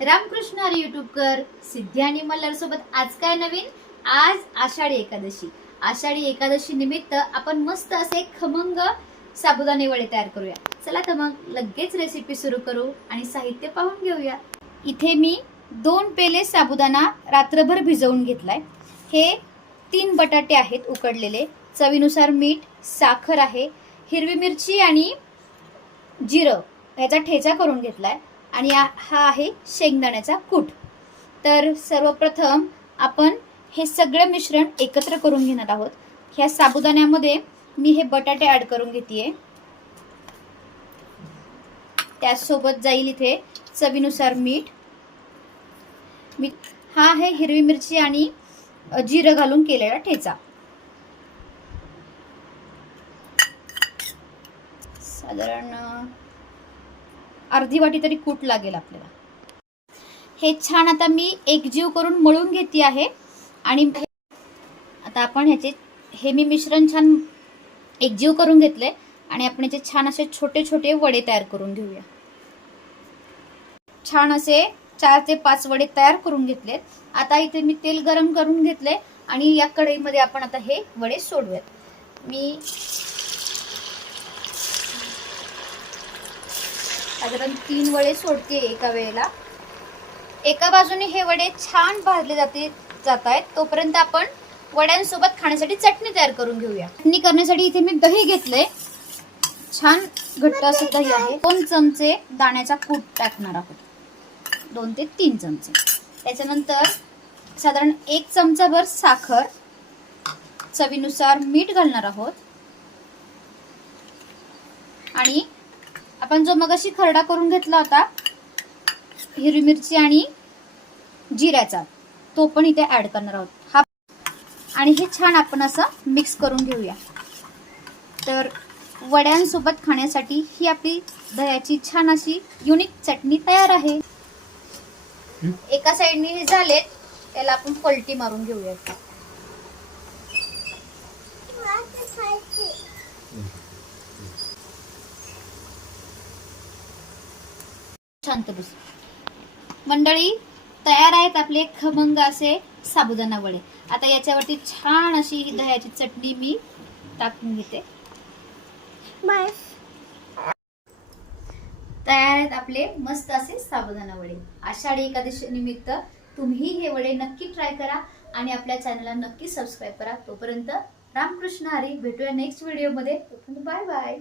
रामकृष्ण हरी युट्यूबकर सिद्धी आणि मल्हार सोबत आज काय नवीन। आज आषाढी एकादशी। आषाढी एकादशी निमित्त आपण मस्त असे खमंग साबुदाणे वडे तयार करूया। चला तर मग लगेच रेसिपी सुरू करू आणि साहित्य पाहून घेऊया। इथे मी 2 पेले साबुदाणा रात्रभर भिजवून घेतलाय। हे 3 बटाटे आहेत उकडलेले, चवीनुसार मीठ, साखर आहे, हिरवी मिरची आणि जिरं याचा ठेचा करून घेतलाय आणि हा आहे शेंगदाण्याचा कूट। तर सर्वप्रथम आपण हे सगळे मिश्रण एकत्र करून घेणार आहोत। ह्या साबुदाण्यामध्ये मी हे बटाटे ऍड करून घेतेय। त्यासोबत जाईल इथे चवीनुसार मीठ। हा आहे हिरवी मिरची आणि जिरं घालून केलेला ठेचा। साधारण अर्धी वाटी तरी कूट लागेल आपल्याला। हे छान आता मी एकजीव करून मळून घेते आहे आणि आता आपण हे मी मिश्रण छान एकजीव करून घेतले आणि आपण याचे छान असे छोटे छोटे वडे तयार करून घेऊया। छान असे 4 ते 5 वडे तयार करून घेतलेत। आता इथे मी तेल गरम करून घेतले आणि या कढईमध्ये आपण आता हे वडे सोडूयात। मी साधारण 3 वडे सोडते एका वेळेला। एका बाजूने हे वडे छान भाजले जात आहेत तोपर्यंत आपण वड्यांसोबत खाण्यासाठी चटणी तयार करून घेऊया। चटणी करण्यासाठी इथे मी दही घेतले, छान घट्ट असं दही आहे। 2 चमचे दाण्याचा कूट टाकणार आहोत, 2 ते 3 चमचे। त्याच्यानंतर साधारण 1 चमचाभर साखर, चवीनुसार मीठ घालणार आहोत आणि आपण जो मगाशी खरडा करून घेतला होता हिरवी मिरची आणि जिऱ्याचा, तो पण इथे ऍड करणार आहोत। आणि हे छान आपण असं मिक्स करून घेऊया। तर वड्यांसोबत खाण्यासाठी ही आपली दह्याची छान अशी युनिक चटणी तयार आहे। एका साइडने हे झालेत, त्याला आपण पलटी मारून घेऊया। शांत बस। मंडळी, तयार आहेत आपले खमंग असे साबुदाणा वडे। आता याच्यावरती छान अशी ही दह्याची चटणी मी टाकून घेते। बस तयार आहेत आपले मस्त असे साबुदाणा वडे। आषाढी एकादशी निमित्त तुम्ही हे वडे नक्की ट्राय करा आणि आपल्या चॅनलला नक्की सबस्क्राईब करा। तोपर्यंत रामकृष्ण हरी। भेटूया नेक्स्ट व्हिडिओ मध्ये। Bye bye.